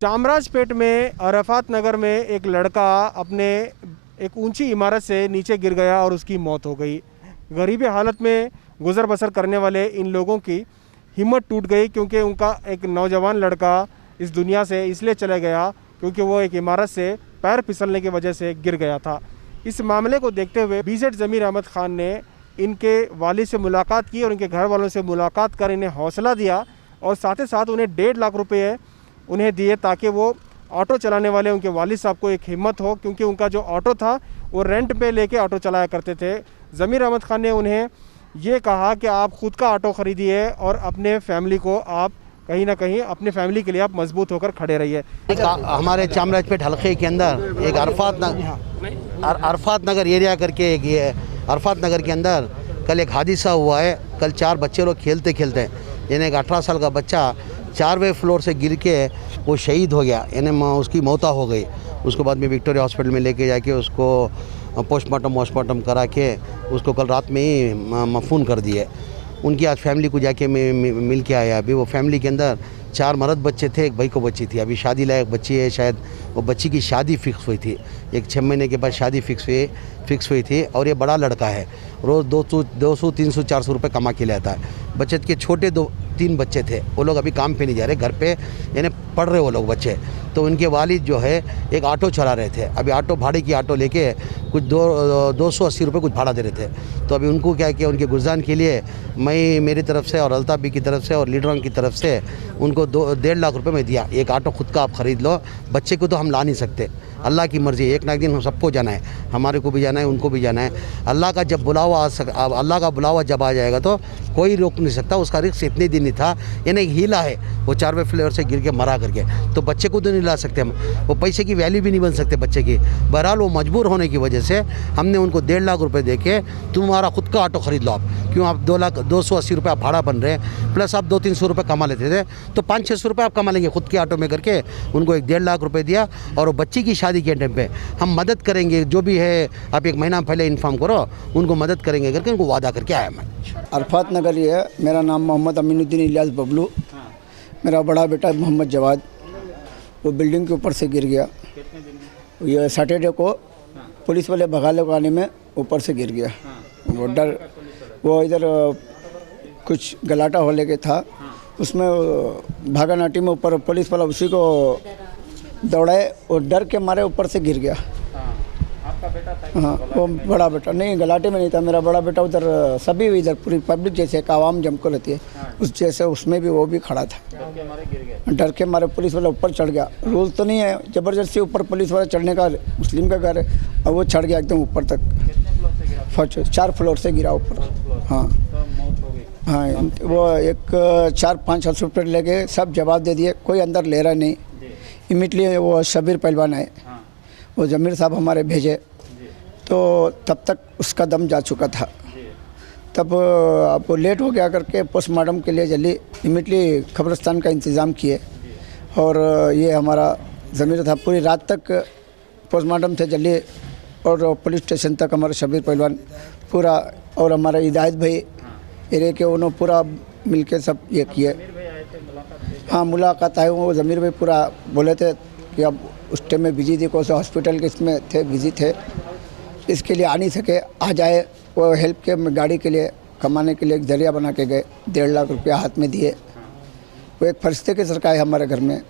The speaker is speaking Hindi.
चामराजपेट में अरफात नगर में एक लड़का अपने एक ऊंची इमारत से नीचे गिर गया और उसकी मौत हो गई। गरीबी हालत में गुजर बसर करने वाले इन लोगों की हिम्मत टूट गई क्योंकि उनका एक नौजवान लड़का इस दुनिया से इसलिए चला गया क्योंकि वो एक इमारत से पैर फिसलने की वजह से गिर गया था। इस मामले को देखते हुए बीजेड ज़मीर अहमद खान ने इनके वालिद से मुलाकात की और इनके घर वालों से मुलाकात कर इन्हें हौसला दिया और साथ ही साथ उन्हें 1.5 लाख रुपये उन्हें दिए ताकि वो ऑटो चलाने वाले उनके वालिद साहब को एक हिम्मत हो, क्योंकि उनका जो ऑटो था वो रेंट पे लेके ऑटो चलाया करते थे। ज़मीर अहमद खान ने उन्हें ये कहा कि आप ख़ुद का ऑटो ख़रीदिए और अपने फैमिली को आप कहीं ना कहीं अपने फैमिली के लिए आप मजबूत होकर खड़े रहिए। हमारे चामराजपेट हल्के के अंदर एक अरफात नगर एरिया करके एक ये अरफात नगर के अंदर कल एक हादसा हुआ है। कल 4 बच्चे लोग खेलते खेलते यानी एक 18 साल का बच्चा 4वें फ्लोर से गिर के वो शहीद हो गया, यानी उसकी मौत हो गई। उसके बाद में विक्टोरिया हॉस्पिटल में लेके जाके उसको पोस्टमार्टम करा के उसको कल रात में ही मफून कर दिए। उनकी आज फैमिली को जाके मिल के आया। अभी वो फैमिली के अंदर 4 मर्द बच्चे थे, एक भाई को बच्ची थी। अभी शादी लायक बच्ची है, शायद वो बच्ची की शादी फिक्स हुई थी। एक 6 महीने के बाद शादी फिक्स हुई थी और ये बड़ा लड़का है, रोज़ 200 300 400 रुपये कमा के लाता है। बच्चे के छोटे 2-3 बच्चे थे, वो लोग अभी काम पे नहीं जा रहे, घर पे यानी पढ़ रहे वो लोग बच्चे। तो उनके वालिद जो है एक ऑटो चला रहे थे। अभी ऑटो भाड़े की ऑटो लेके कुछ 280 रुपये कुछ भाड़ा दे रहे थे। तो अभी उनको क्या किया, उनके गुजान के लिए मैं मेरी तरफ से और अल्ताफ भी की तरफ से और लीडरों की तरफ से उनको 1.5 लाख रुपये में दिया। एक ऑटो खुद का आप ख़रीद लो, बच्चे को तो हम ला नहीं सकते, अल्लाह की मर्ज़ी। एक ना एक दिन हम सबको जाना है, हमारे को भी जाना है, उनको भी जाना है। अल्लाह का जब बुलावा अल्लाह का बुलावा जब आ जाएगा तो कोई रोक नहीं सकता। उसका रिस्क इतने दिन नहीं था, यानी एक हीला है। वो 4वें फ्लोर से गिर के मरा करके, तो बच्चे को तो नहीं ला सकते हम, वो पैसे की वैल्यू भी नहीं बन सकते बच्चे की। बहरहाल वो मजबूर होने की वजह से हमने उनको 1.5 लाख रुपये दे के तुम्हारा खुद का ऑटो ख़रीद लो आप, क्यों आप 280 रुपये आप भाड़ा बन रहे हैं, प्लस आप 200-300 रुपये कमा लेते थे, तो 500-600 रुपये आप कमा लेंगे खुद के ऑटो में करके। उनको एक 1.5 लाख रुपये दिया और वो बच्ची की शादी के टाइम पे हम मदद करेंगे, जो भी है आप 1 महीना पहले इन्फॉर्म करो, उनको मदद करेंगे करके उनको वादा करके आया मैं। अरफात नगर ही है। मेरा नाम मोहम्मद अमीनुद्दीन इलियास बबलू। मेरा बड़ा बेटा मोहम्मद जवाद, वो बिल्डिंग के ऊपर से गिर गया। ये सैटरडे को पुलिस वाले भगाले को आने में ऊपर से गिर गया। वो इधर कुछ गलाटा होने के था, उसमें भागा नाटी में ऊपर पुलिस वाला उसी को दौड़ाए और डर के मारे ऊपर से गिर गया। आपका बेटा था? हाँ, वो बड़ा बेटा नहीं, गलाटे में नहीं था। मेरा बड़ा बेटा उधर सभी इधर पूरी पब्लिक जैसे एक आवाम जमकर रहती है उस जैसे, उसमें भी वो भी खड़ा था। डर के मारे पुलिस वाला ऊपर चढ़ गया। रूल तो नहीं है ज़बरदस्ती ऊपर पुलिस वाला चढ़ने का, मुस्लिम का घर है, और वो चढ़ गया एकदम ऊपर तक। 4 फ्लोर से गिरा ऊपर। हाँ हाँ, वो एक 4-5 हॉस्पिटल लेके सब जवाब दे दिए, कोई अंदर ले रहा नहीं। इमीडिएटली वो शबीर पहलवान है, वो ज़मीर साहब हमारे भेजे, तो तब तक उसका दम जा चुका था। तब अब वो लेट हो गया करके पोस्टमार्टम के लिए जल्दी इमीडिएटली कब्रिस्तान का इंतज़ाम किए। और ये हमारा ज़मीर था, पूरी रात तक पोस्टमार्टम थे जल्दी, और पुलिस स्टेशन तक हमारा शबीर पहलवान पूरा और हमारा हिदायत भाई एरिया के उन्होंने पूरा मिल के सब ये किए। हाँ, मुलाकात आए, वो ज़मीर भाई पूरा बोले थे कि अब उस टाइम में बिजी थी, कौन से हॉस्पिटल के इसमें थे, बिजी थे, इसके लिए आ नहीं सके, आ जाए। वो हेल्प के गाड़ी के लिए कमाने के लिए एक जरिया बना के गए, 1.5 लाख रुपया हाथ में दिए। वो एक फरिश्ते के सरकार है हमारे घर में।